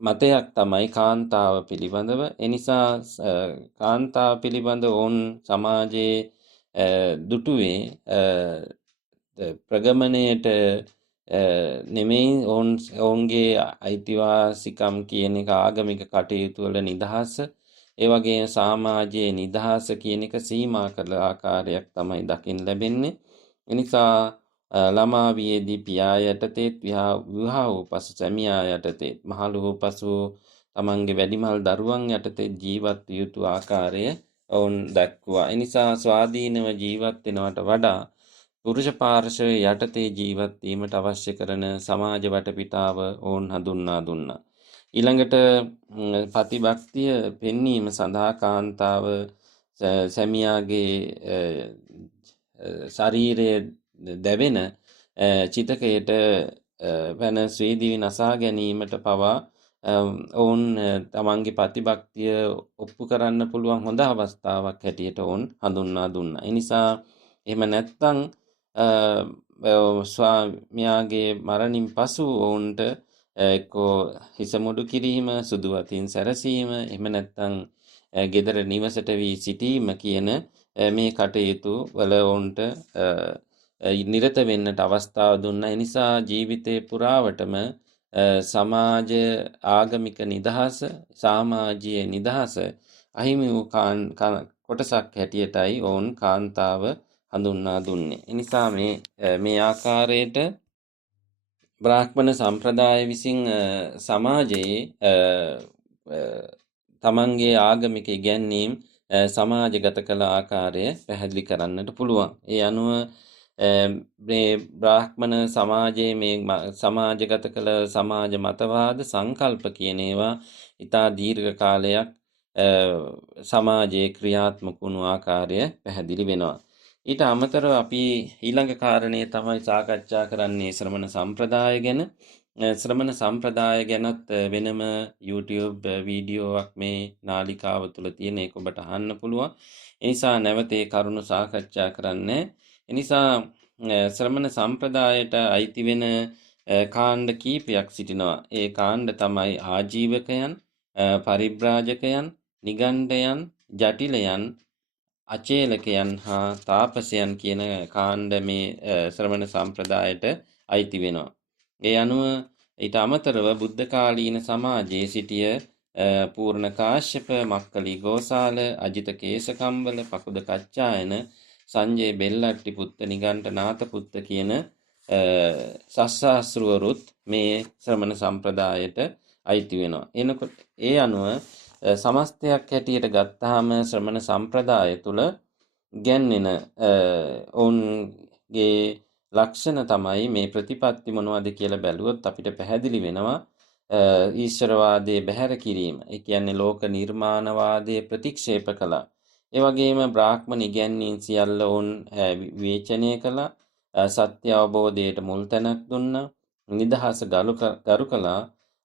මතයක් තමයි කාන්තාව පිළිබඳව. එනිසා කාන්තාව පිළිබඳ ඔවුන් සමාජයේ දුටුවේ ප්‍රගමණයට නෙමෙයි, ඔවුන්ගේ අයිතිවාසිකම් කියන එක ආගමික කටයුතු වල නිදහස, ඒ වගේම සමාජයේ නිදහස කියන එක සීමා කළ ආකාරයක් තමයි දකින්න ලැබෙන්නේ. එනිසා ළමා වියේදී පියා යටතේත්, විවාහ වූ පසු සැමියා යටතේත්, මහලු වූ පසු තමන්ගේ වැඩිමහල් දරුවන් යටතේ ජීවත් විය යුතු ආකාරය ඔවුන් දැක්වුවා. එනිසා ස්වාධීනව ජීවත් වෙනවට වඩා පුරුෂ පාර්ශවයේ යටතේ ජීවත් වීමට අවශ්‍ය කරන සමාජ වටපිටාව ඔවුන් හඳුන්වා දුන්නා. ඊළඟට පතිභක්තිය පෙන්වීම සඳහා කාන්තාව සැමියාගේ ශරීරයේ දැවෙන චිතකයට වෙන ස්වේදී නසා ගැනීමට පවා ඔවුන් තමන්ගේ ප්‍රතිභක්තිය ඔප්පු කරන්න පුළුවන් හොඳ අවස්ථාවක් හැටියට ඔවුන් හඳුන්වා දුන්නා. ඒ නිසා එහෙම නැත්නම් ස්වාමියාගේ මරණින් පසු ඔවුන්ට එක්කෝ හිස මුඩු කිරීම, සුදු වතින් සැරසීම, එහෙම නැත්නම් ගෙදර නිවසට වී සිටීම කියන මේ කටයුතු වල ඔවුන්ට නිරත වෙන්නට අවස්ථාව දුන්නා. ඒ නිසා ජීවිතේ පුරාවටම සමාජ ආගමික නිදහස, සමාජීය නිදහස අහිමි වූ කොටසක් හැටියටයි ඔවුන් කාන්තාව හඳුන්වා දුන්නේ. ඒ නිසා මේ ආකාරයට බ්‍රාහ්මණ සම්ප්‍රදාය විසින් සමාජයේ තමන්ගේ ආගමික ඉගැන්වීම් සමාජගත කළ ආකාරය පැහැදිලි කරන්නට පුළුවන්. ඒ අනුව මේ බ්‍රාහ්මණ සමාජයේ මේ සමාජගත කළ සමාජ මතවාද සංකල්ප කියන ඒවා ඉතා දීර්ඝ කාලයක් සමාජයේ ක්‍රියාත්මක වුණු ආකාරය පැහැදිලි වෙනවා. ඊට අමතරව අපි ඊළඟ කාරණය තමයි සාකච්ඡා කරන්නේ ශ්‍රමණ සම්ප්‍රදාය ගැන. ශ්‍රමණ සම්ප්‍රදාය ගැනත් වෙනම YouTube වීඩියෝවක් මේ නාලිකාව තුළ තියෙන, ඒක ඔබට අහන්න පුළුවන්. ඒ නිසා නැවත ඒ කරුණු සාකච්ඡා කරන්නේ. ඒ නිසා ශ්‍රමණ සම්ප්‍රදායට අයිති වෙන කාණ්ඩ කීපයක් සිටිනවා. ඒ කාණ්ඩ තමයි ආජීවකයන්, පරිබ්‍රාජකයන්, නිගණ්ඨයන්, ජටිලයන්, අචේලකයන් හා තාපසයන් කියන කාණ්ඩ මේ ශ්‍රමණ සම්ප්‍රදායට අයිති වෙනවා. ඒ අනුව ඊට අමතරව බුද්ධ කාලීන සමාජයේ සිටිය පූර්ණ කාශ්‍යප, මක්කලි ගෝසාල, අජිත කේසකම්බල, පකුද කච්චායන, සංජය බෙල්ලට්ටි පුත්ත, නිගණ්ඨ නාත පුත්ත කියන සස්සාස්ෘවරුත් මේ ශ්‍රමණ සම්ප්‍රදායට අයිති වෙනවා. එනකොට ඒ අනුව සමස්තයක් හැටියට ගත්තාම ශ්‍රමණ සම්ප්‍රදාය තුළ ගැන්වෙන ඔවුන්ගේ ලක්ෂණ තමයි මේ ප්‍රතිපත්ති මොනවද කියලා බැලුවොත් අපිට පැහැදිලි වෙනවා. ඊශ්වරවාදයේ බැහැර කිරීම, ඒ කියන්නේ ලෝක නිර්මාණවාදයේ ප්‍රතික්ෂේප කළා. ඒ වගේම බ්‍රාහ්මණ ඉගැන්වීම් සියල්ල ඔවුන් විවේචනය කළා. සත්‍ය අවබෝධයට මුල් තැනක් දුන්නා. නිදහස ගරු කළා.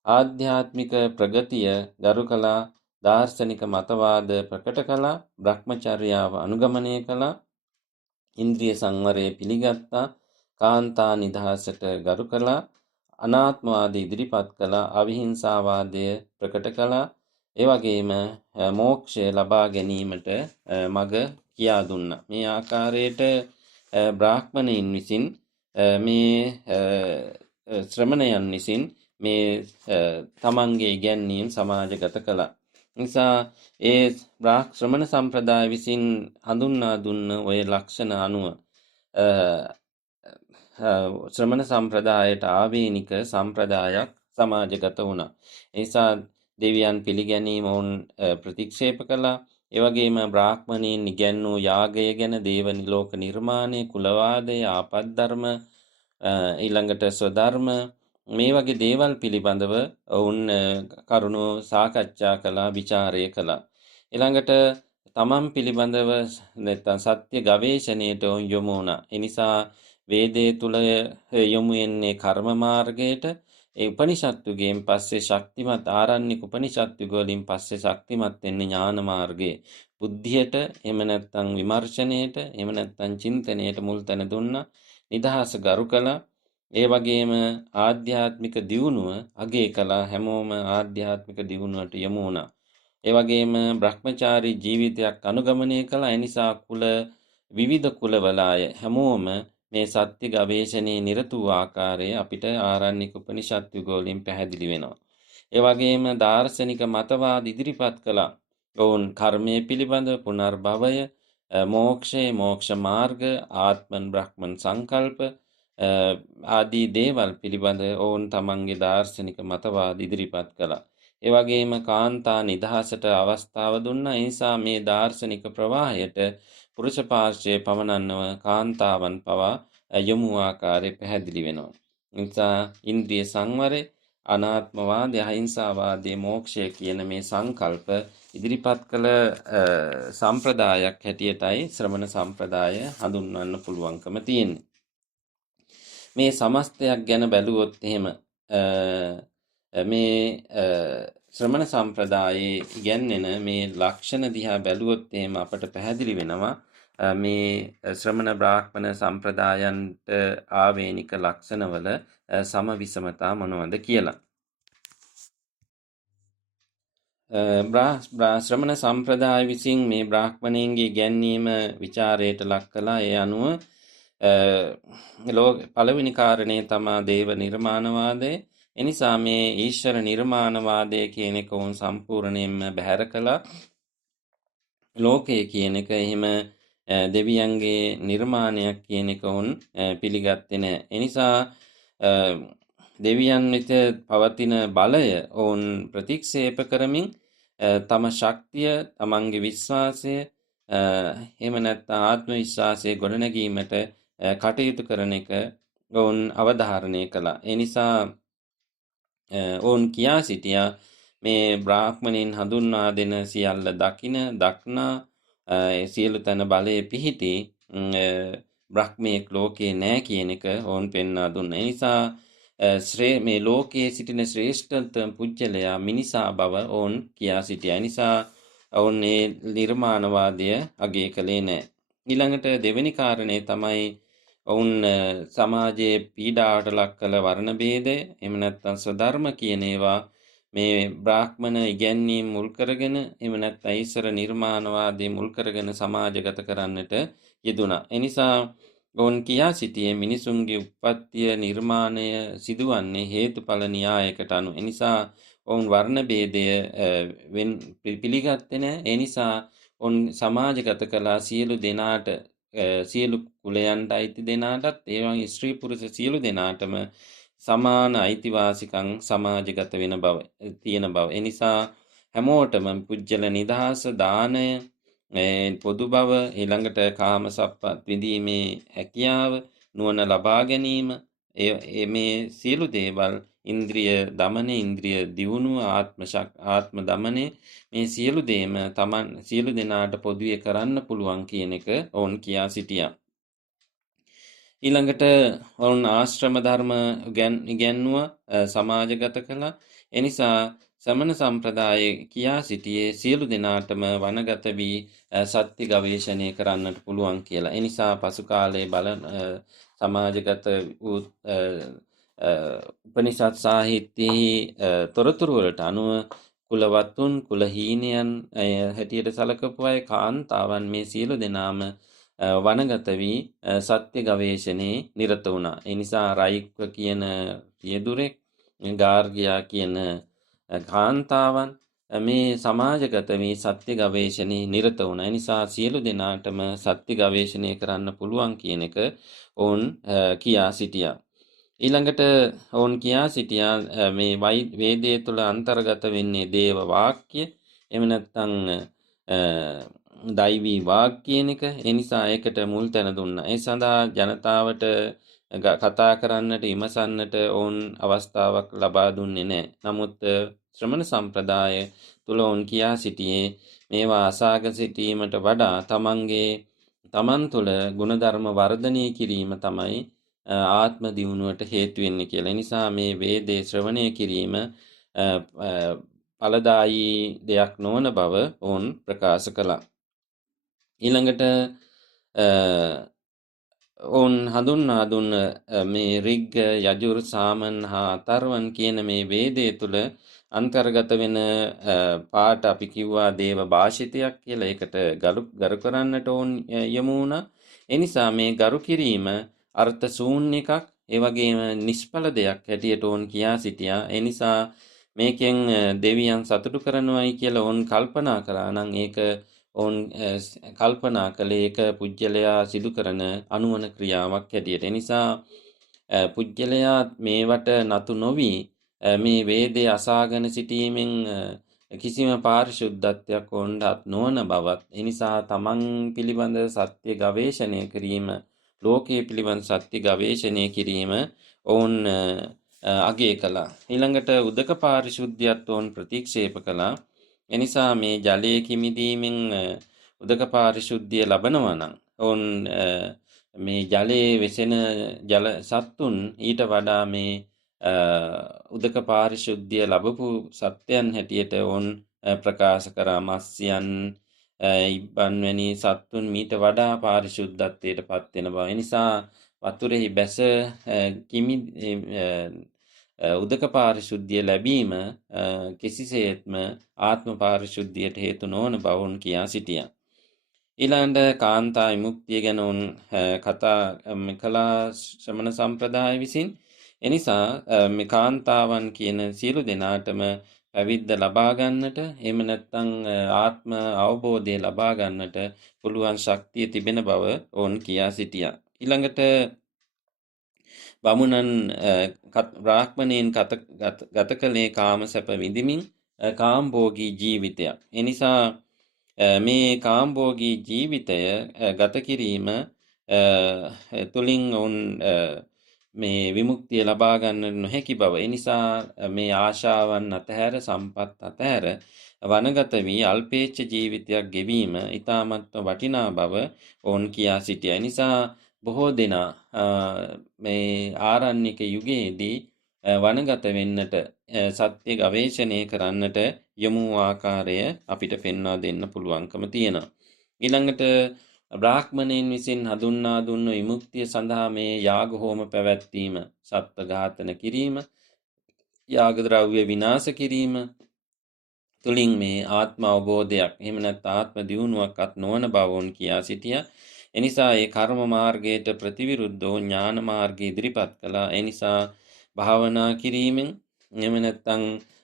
ආධ්‍යාත්මික ප්‍රගතිය ගරු කළා. දාර්ශනික මතවාද ප්‍රකට කළා. බ්‍රහ්මචර්යාව අනුගමනය කළා. ඉන්ද්‍රිය සංවරය පිළිගත්තා. කාන්තා නිදහසට ගරු කළා. අනාත්මවාදය ඉදිරිපත් කළා, අවිහිංසාවාදය ප්‍රකට කළා. ඒ වගේම මෝක්ෂය ලබා ගැනීමට මඟ කියා දුන්නා. මේ ආකාරයට බ්‍රාහ්මණයින් විසින් මේ ශ්‍රමණයන් විසින් මේ තමන්ගේ ඉගැන්වීම් සමාජගත කළා. නිසා ඒ ශ්‍රමණ සම්ප්‍රදාය විසින් හඳුන්වා දුන්න ඔය ලක්ෂණ අනුව ශ්‍රමණ සම්ප්‍රදායට ආවේනික සම්ප්‍රදායක් සමාජගත වුණා. නිසා දෙවියන් පිළිගැනීම වුන් ප්‍රතික්ෂේප කළා. ඒ වගේම බ්‍රාහ්මණීන් ඉගැන්වූ යාගය ගැන, දේව නිලෝක නිර්මාණය, කුලවාදය, ආපත්ධර්ම, ඊළඟට ස්වධර්ම, මේ වගේ දේවල් පිළිබඳව ඔවුන් කරුණු සාකච්ඡා කළා, ਵਿਚාරය කළා. ඊළඟට තමන් පිළිබඳව නැත්නම් සත්‍ය ගවේෂණයට යොමු වුණා. ඒ නිසා වේදයේ තුල යොමු වෙන්නේ කර්ම මාර්ගයට. ඒ උපනිෂත්තුගෙන් පස්සේ ශක්තිමත් ආරණ්‍යක උපනිෂත්තු වලින් පස්සේ ශක්තිමත් වෙන්නේ ඥාන මාර්ගයේ. බුද්ධියට, එහෙම නැත්නම් විමර්ශනයට, එහෙම නැත්නම් චින්තනයට මුල් තැන දුන්නා. නිදහස ගරු කළා. ඒ වගේම ආධ්‍යාත්මික දියුණුව අගය කළා. හැමෝම ආධ්‍යාත්මික දියුණුවට යොමු වුණා. ඒ වගේම බ්‍රහ්මචාරී ජීවිතයක් අනුගමනය කළා. ඒ නිසා විවිධ කුලවල අය හැමෝම මේ සත්‍ය ගවේෂණයේ නිරත වූ ආකාරය අපිට ආරණ්‍යක උපනිෂද් යුගවලින් පැහැදිලි වෙනවා. ඒ වගේම දාර්ශනික මතවාද ඉදිරිපත් කළා. ඔවුන් කර්මය පිළිබඳ, පුනර්භවය, මෝක්ෂය, මෝක්ෂ මාර්ග, ආත්මන් බ්‍රහ්මන් සංකල්ප ආදී දේවල් පිළිබඳ ඔවුන් තමන්ගේ දාර්ශනික මතවාද ඉදිරිපත් කළා. ඒ වගේම කාන්තා නිදහසට අවස්ථාව දුන්නා. ඒ නිසා මේ දාර්ශනික ප්‍රවාහයට පුරුෂ පාර්ශ්වයේ පමණන්නව කාන්තාවන් පවා යොමු ආකාරය පැහැදිලි වෙනවා. නිසා ඉන්ද්‍රිය සංවරය, අනාත්මවාදය, අහිංසාවාදය, මෝක්ෂය කියන මේ සංකල්ප ඉදිරිපත් කළ සම්ප්‍රදායක් හැටියටයි ශ්‍රමණ සම්ප්‍රදාය හඳුන්වන්න පුළුවන්කම තියෙන්නේ. මේ සමස්තයක් ගැන බැලුවොත් එහෙම මේ ශ්‍රමණ සම්ප්‍රදායේ ඉගැන්වෙන මේ ලක්ෂණ දිහා බැලුවොත් එහෙම අපට පැහැදිලි වෙනවා මේ ශ්‍රමණ බ්‍රාහ්මණ සම්ප්‍රදායන්ට ආවේනික ලක්ෂණවල සම විෂමතා මොනවද කියලා. ශ්‍රමණ සම්ප්‍රදාය විසින් මේ බ්‍රාහ්මණයන්ගේ ඉගැන්වීම ਵਿਚාරයට ලක් කළා. ඒ අනුව පළවෙනි කාරණේ තමා දේව නිර්මාණවාදය. එනිසා මේ ඊශ්වර නිර්මාණවාදය කියන එක වුන් සම්පූර්ණයෙන්ම බැහැර කළා. ලෝකය කියන එක එහෙම දෙවියන්ගේ නිර්මාණයක් කියන එක වුන් පිළිගත්තේ නැහැ. එනිසා දෙවියන් වෙත පවතින බලය ඔවුන් ප්‍රතික්ෂේප කරමින් තම ශක්තිය, තමන්ගේ විශ්වාසය, එහෙම නැත්නම් ආත්ම විශ්වාසය ගොඩනැගීමට කටයුතු කරන එක ඔවුන් අවධාරණය කළා. ඒ නිසා ඔවුන් කියා සිටියා මේ බ්‍රාහ්මණයින් හඳුන්වා දෙන සියල්ල දක්නා සියලු තැන බලයේ පිහිටි බ්‍රහ්මයෙක් ලෝකේ නැහැ කියන එක ඔවුන් පෙන්වා දුන්නා. ඒ නිසා මේ ලෝකයේ සිටින ශ්‍රේෂ්ඨතම පුජ්‍යලයා මිනිසා බව ඔවුන් කියා සිටියා. ඒ නිසා ඔවුන් මේ නිර්මාණවාදය අගය කළේ නැහැ. ඊළඟට දෙවෙනි කාරණේ තමයි ඔවුන් සමාජයේ පීඩාවට ලක් කළ වර්ණ භේදය, එහෙම නැත්නම් ස්වධර්ම කියන ඒවා මේ බ්‍රාහ්මණ ඉගැන්වීම් මුල් කරගෙන, එහෙම නැත්නම් ඊශ්වර නිර්මාණවාදයේ මුල් කරගෙන සමාජගත කරන්නට යෙදුණා. ඒ නිසා ඔවුන් කියා සිටියේ මිනිසුන්ගේ උප්පත්තිය නිර්මාණය සිදුවන්නේ හේතුඵල න්‍යායකට අනුව. ඒ නිසා ඔවුන් වර්ණ භේදය පිළිගත්තේ නැහැ. ඒ නිසා ඔවුන් සමාජගත කළා සියලු දෙනාට, සියලු කුලයන්ට අයිති දෙනාටත්, ඒ වගේ ස්ත්‍රී පුරුෂ සියලු දෙනාටම සමාන අයිතිවාසිකම් සමාජගත වෙන බව තියෙන බව. ඒ නිසා හැමෝටම පුජ්‍යල නිදහස, දානය, පොදු බව, ඊළඟට කාම සම්පත් විඳීමේ හැකියාව, නුවණ ලබා ගැනීම, මේ සියලු දේවල්, ඉන්ද්‍රිය දමනය, ඉන්ද්‍රිය දියුණුව, ආත්ම දමනය, මේ සියලු දේම සියලු දෙනාට පොදුවේ කරන්න පුළුවන් කියන එක ඔවුන් කියා සිටියා. ඊළඟට ඔවුන් ආශ්‍රම ධර්ම ඉගැන්නුවා, සමාජගත කළා. එනිසා ශ්‍රමණ සම්ප්‍රදායේ කියා සිටියේ සියලු දෙනාටම වනගත වී සත්‍ය ගවේෂණය කරන්නට පුළුවන් කියලා. එනිසා පසු කාලයේ සමාජගත වූ උපනිෂද් සාහිත්‍යයේ තොරතුරු වලට අනුව කුලවත්තුන් කුලහීනයන් හැටියට සලකපු අය කාන්තාවන් මේ සියලු දෙනාම වනගත වී සත්‍ය ගවේෂණයේ නිරත වුණා. ඒ නිසා රයික්ව කියන පියදුරෙක් ගාර්ගියා කියන කාන්තාවන් මේ සමාජගත වී සත්‍ය ගවේෂණයේ නිරත වුණා. ඒ නිසා සියලු දෙනාටම සත්‍ය ගවේෂණය කරන්න පුළුවන් කියන එක ඔවුන් කියා සිටියා. ඊළඟට ඔවුන් කියා සිටියා මේ වේදයේ තුල අන්තර්ගත වෙන්නේ දේව වාක්‍ය එහෙම නැත්නම් දෛවී වාග් කියන එක. ඒ නිසා ඒකට මුල් තැන දුන්නා. ඒ සඳහා ජනතාවට කතා කරන්නට විමසන්නට ඔවුන් අවස්ථාවක් ලබා දුන්නේ නැහැ. නමුත් ශ්‍රමණ සම්ප්‍රදාය තුල ඔවුන් කියා සිටියේ මේවා අසාග සිටීමට වඩා තමන් තුළ ගුණධර්ම වර්ධනය කිරීම තමයි ආත්ම දියුණුවට හේතු වෙන්නේ කියලා. ඒ නිසා මේ වේදේ ශ්‍රවණය කිරීම ඵලදායී දෙයක් නොවන බව ඔවුන් ප්‍රකාශ කළා. ඊළඟට ඔවුන් හඳුන්වා දුන්න මේ රිග්ග, යජුර්, සාමන් හා අතර්වන් කියන මේ වේදයේ තුල අන්තර්ගත වෙන පාට අපි කිව්වා දේව භාෂිතයක් කියලා. ඒකට ගරු කරන්නට ඕන් යමු වුණා. ඒ නිසා මේ ගරු කිරීම අර්ථ ශූන්‍ය එකක්, ඒ වගේම නිෂ්ඵල දෙයක් හැටියට ඕන් කියා සිටියා. ඒ නිසා මේකෙන් දෙවියන් සතුටු කරනවායි කියලා ඕන් කල්පනා කරා නම් ඒක ඔවුන් කල්පනා කළේ ඒක පුජ්‍යලයා සිදු කරන අනුවන ක්‍රියාවක් හැටියට. ඒ නිසා පුජ්‍යලයා මේවට නතු නොවි මේ වේදේ අසාගෙන සිටීමෙන් කිසිම පාරිශුද්ධත්වයක් වොන්ඩත් නොවන බවත්, ඒ නිසා තමන් පිළිබඳ සත්‍ය ගවේෂණය කිරීම, ලෝකයේ පිළිබඳ සත්‍ය ගවේෂණය කිරීම ඔවුන් අගය කළා. ඊළඟට උදක පාරිශුද්ධියත් ඔවුන් ප්‍රතික්ෂේප කළා. එනිසා මේ ජලයේ කිමිදීමෙන් උදක පාරිශුද්ධිය ලබනවා නම් ඔවුන් මේ ජලයේ වෙසෙන ජල සත්තුන් ඊට වඩා මේ උදක පාරිශුද්ධිය ලැබපු සත්‍යයන් හැටියට ඔවුන් ප්‍රකාශ කරා. මත්ස්‍යයන්, ඉබ්බන් වැනි සත්තුන් මීට වඩා පාරිශුද්ධත්වයට පත් වෙන බව. ඒ නිසා වතුරෙහි බැස උදක පාරිශුද්ධිය ලැබීම කිසිසේත්ම ආත්ම පාරිශුද්ධියට හේතු නොවන බවුන් කියා සිටියා. ඊළඟට කාන්තා විමුක්තිය ගැන උන් කතා කළා ශ්‍රමණ සම්ප්‍රදාය විසින්. එනිසා මේ කාන්තාවන් කියන සියලු දෙනාටම පැවිද්ද ලබා ගන්නට, එහෙම නැත්නම් ආත්ම අවබෝධය ලබා ගන්නට පුළුවන් ශක්තිය තිබෙන බව ඔවුන් කියා සිටියා. ඊළඟට බමුණන් බ්‍රාහ්මණයන් ගත කළේ කාම සැප විඳිමින් කාම්භෝගී ජීවිතයක්. එනිසා මේ කාම්භෝගී ජීවිතය ගත කිරීම තුලින් ඔවුන් මේ විමුක්තිය ලබා ගන්න නොහැකි බව. එනිසා මේ ආශාවන් අතහැර, සම්පත් අතහැර වනගත වී අල්පේච්ඡ ජීවිතයක් ගෙවීම ඊටමත්ම වටිනා බව ඔවුන් කියා සිටියා. එනිසා බොහෝ දෙනා මේ ආරණ්‍යක යුගයේදී වනගත වෙන්නට, සත්‍ය ගවේෂණය කරන්නට යොමු ආකාරය අපිට පෙන්වා දෙන්න පුළුවන්කම තියෙනවා. ඊළඟට බ්‍රාහ්මණයන් විසින් හඳුන්වා දුන්න විමුක්තිය සඳහා මේ යාග හෝම පැවැත්වීම, සත්ත්ව ඝාතන කිරීම, යාග ද්‍රව්‍ය විනාශ කිරීම තුලින් මේ ආත්ම අවබෝධයක්, එහෙම නැත්නම් ආත්ම දියුණුවක්වත් නොවන බව වොන් කියා සිටියා. එනිසා ඒ කර්ම මාර්ගයට ප්‍රතිවිරුද්ධව ඥාන මාර්ගය ඉදිරිපත් කළා. එනිසා භාවනා කිරීමෙන්, එහෙම නැත්නම්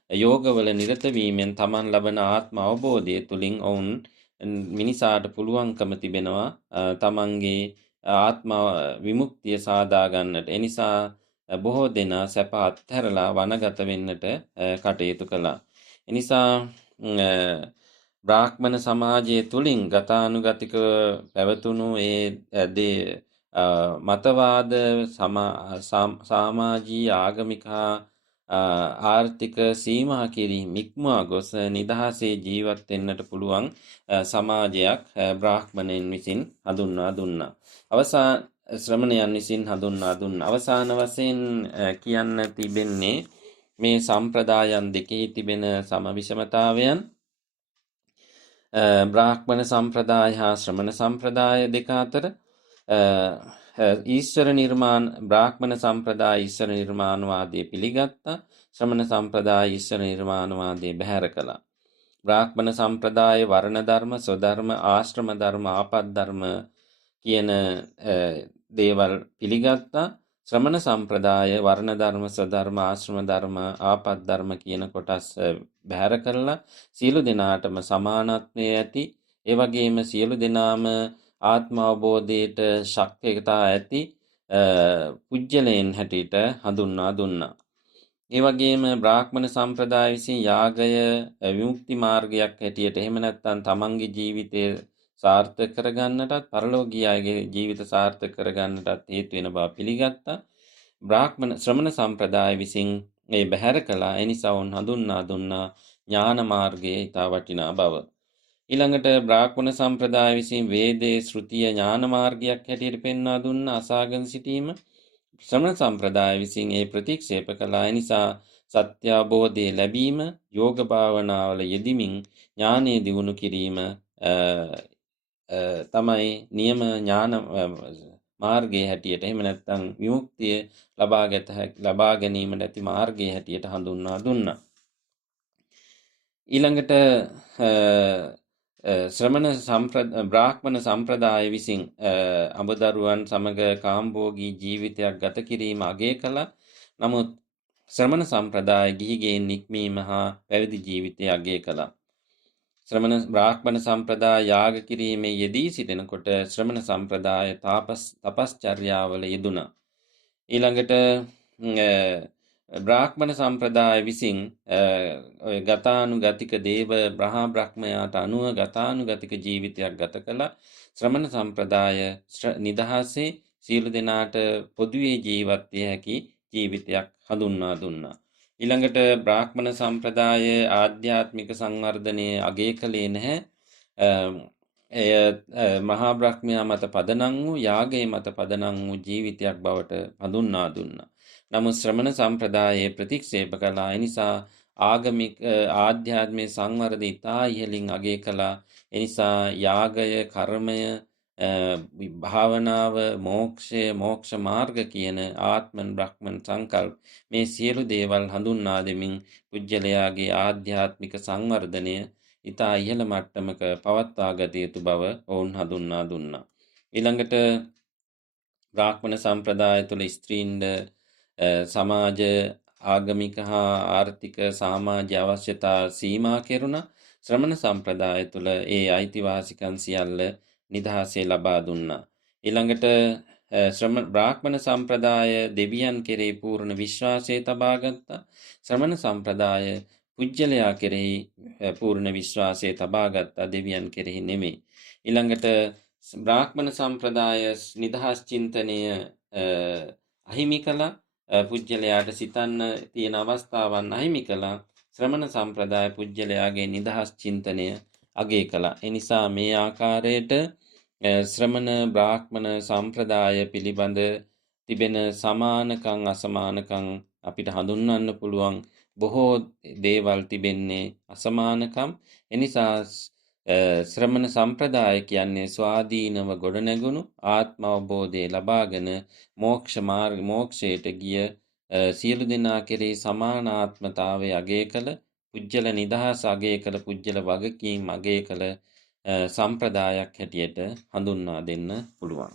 යෝගවල නිරත වීමෙන් තමන් ලබන ආත්ම අවබෝධය තුලින් ඔවුන් මිනිසාට පුළුවන්කම තිබෙනවා තමන්ගේ ආත්ම විමුක්තිය සාදා ගන්නට. එනිසා බොහෝ දෙනා සැප අත්හැරලා වනගත වෙන්නට කටයුතු කළා. එනිසා බ්‍රාහ්මණ සමාජයේ තුලින් ගතානුගතික පැවතුණු ඒ මතවාද, සමාජීය, ආගමික, ආර්ථික සීමා කිරීම ඉක්මවා ගොස් නිදහසේ ජීවත් වෙන්නට පුළුවන් සමාජයක් බ්‍රාහ්මණයන් විසින් හඳුන්වා දුන්නා. ශ්‍රමණයන් විසින් හඳුන්වා දුන්නා. අවසාන වශයෙන් කියන්න තිබෙන්නේ මේ සම්ප්‍රදායන් දෙකෙහි තිබෙන සමවිෂමතාවයන්. බ්‍රාහ්මණ සම්ප්‍රදාය හා ශ්‍රමණ සම්ප්‍රදාය දෙක අතර ඊශ්වර නිර්මාණ බ්‍රාහ්මණ සම්ප්‍රදාය ඊශ්වර නිර්මාණවාදය පිළිගත්තා. ශ්‍රමණ සම්ප්‍රදාය ඊශ්වර නිර්මාණවාදය බැහැර කළා. බ්‍රාහ්මණ සම්ප්‍රදාය වර්ණ ධර්ම, ස්වධර්ම, ආශ්‍රම ධර්ම, ආපත් ධර්ම කියන දේවල් පිළිගත්තා. ශ්‍රමණ සම්ප්‍රදාය වර්ණ ධර්ම, ස්වධර්ම, ආශ්‍රම ධර්ම, ආපත් ධර්ම කියන කොටස් බැහැර කරලා සියලු දෙනාටම සමානත්වය ඇති, ඒ වගේම සියලු දෙනාම ආත්ම අවබෝධයට ශක්තියතා ඇති පුජ්‍යලයන් හැටියට හඳුන්වා දුන්නා. ඒ වගේම බ්‍රාහ්මණ සම්ප්‍රදාය විසින් යාගය විමුක්ති මාර්ගයක් හැටියට, එහෙම නැත්නම් තමන්ගේ ජීවිතය සාර්ථක කරගන්නටත් පරලෝකීය අයගේ ජීවිත සාර්ථක කරගන්නටත් හේතු වෙන බව පිළිගත්තා. ශ්‍රමණ සම්ප්‍රදාය විසින් ඒ බැහැර කළා. ඒ නිසා උන් හඳුන්වා දුන්නා ඥාන මාර්ගයේ ඉතා වටිනා බව. ඊළඟට බ්‍රාහ්මණ සම්ප්‍රදාය විසින් වේදේ ශ්‍රුතිය ඥාන මාර්ගයක් හැටියට පෙන්වා දුන්න අසාගෙන සිටීම. ශ්‍රමණ සම්ප්‍රදාය විසින් ඒ ප්‍රතික්ෂේප කළා. ඒ නිසා සත්‍ය අවබෝධය ලැබීම, යෝග භාවනාවල යෙදීමින් ඥානය දියුණු කිරීම තමයි නියම ඥාන මාර්ගයේ හැටියට, එහෙම නැත්නම් විමුක්තිය ලබා ගැනීමට ඇති මාර්ගයේ හැටියට හඳුන්වා දුන්නා. ඊළඟට බ්‍රාහ්මණ සම්ප්‍රදාය විසින් අඹදරුවන් සමග කාම්භෝගී ජීවිතයක් ගත කිරීම අගය කළා. නමුත් ශ්‍රමණ සම්ප්‍රදාය ගිහිගෙන් නික්මීම හා පැවිදි ජීවිතය අගය කළා. බ්‍රාහ්මණ සම්ප්‍රදාය යාග කිරීමේ යෙදී සිටිනකොට ශ්‍රමණ සම්ප්‍රදාය තපස්චර්යාවල යෙදුණා. ඊළඟට බ්‍රාහ්මණ සම්ප්‍රදාය විසින් ගතානුගතික දේව බ්‍රහ්මයාට අනුව ගතානුගතික ජීවිතයක් ගත කළා. ශ්‍රමණ සම්ප්‍රදාය නිදහසේ සියලු දෙනාට පොදුවේ ජීවත් විය හැකි ජීවිතයක් හඳුන්වා දුන්නා. ඊළඟට බ්‍රාහ්මණ සම්ප්‍රදාය ආධ්‍යාත්මික සංවර්ධනය අගය කළේ නැහැ. එය මහා බ්‍රහ්මයා මත පදනම් වූ, යාගයේ මත පදනම් වූ ජීවිතයක් බවට හඳුන්වා දුන්නා. නමුත් ශ්‍රමණ සම්ප්‍රදායේ ප්‍රතික්ෂේප කළා. ඒ නිසා ආගමික ආධ්‍යාත්මික සංවර්ධනය ඉතා ඉහළින් අගය කළා. ඒ නිසා යාගය, කර්මය, භාවනාව, මෝක්ෂය, මෝක්ෂ මාර්ග කියන ආත්මන් බ්‍රහ්මන් සංකල්ප මේ සියලු දේවල් හඳුන්වා දෙමින් පුජ්‍යලයාගේ ආධ්‍යාත්මික සංවර්ධනය ඉතා ඉහළ මට්ටමක පවත්වා ගත යුතු බව ඔවුන් හඳුන්වා දුන්නා. ඊළඟට බ්‍රාහ්මණ සම්ප්‍රදාය තුළ ස්ත්‍රීන්ට සමාජ, ආගමික හා ආර්ථික සමාජ අවශ්‍යතා සීමා කෙරුණා. ශ්‍රමණ සම්ප්‍රදාය තුළ ඒ අයිතිවාසිකම් සියල්ල නිදහසේ ලබා දුන්නා. ඊළඟට බ්‍රාහ්මණ සම්ප්‍රදාය දෙවියන් කෙරෙහි පූර්ණ විශ්වාසය තබා ගත්තා. ශ්‍රමණ සම්ප්‍රදාය පුජ්‍යලයා කෙරෙහි පූර්ණ විශ්වාසය තබා ගත්තා, දෙවියන් කෙරෙහි නෙමෙයි. ඊළඟට බ්‍රාහ්මණ සම්ප්‍රදාය නිදහස් චින්තනය අහිමි කළා. පුජ්‍යලයාට සිතන්න තියෙන අවස්ථාවන් අහිමි කළා. ශ්‍රමණ සම්ප්‍රදාය පුජ්‍යලයාගේ නිදහස් චින්තනය අගය කළා. ඒ නිසා මේ ආකාරයට ශ්‍රමණ බ්‍රාහ්මණ සම්ප්‍රදාය පිළිබඳ තිබෙන සමානකම් අසමානකම් අපිට හඳුන්වන්න පුළුවන්. බොහෝ දේවල් තිබෙන්නේ අසමානකම්. එනිසා ශ්‍රමණ සම්ප්‍රදාය කියන්නේ ස්වාධීනව ගොඩනැගුණු ආත්ම අවබෝධය ලබාගෙන මෝක්ෂයට ගිය සියලු දෙනා කෙරෙහි සමානාත්මතාවය අගය කළ, පුජ්‍යල නිදහස අගය කළ, පුජ්‍යල වගකීම් අගය කළ සම්ප්‍රදායක් හැටියට හඳුන්වා දෙන්න පුළුවන්.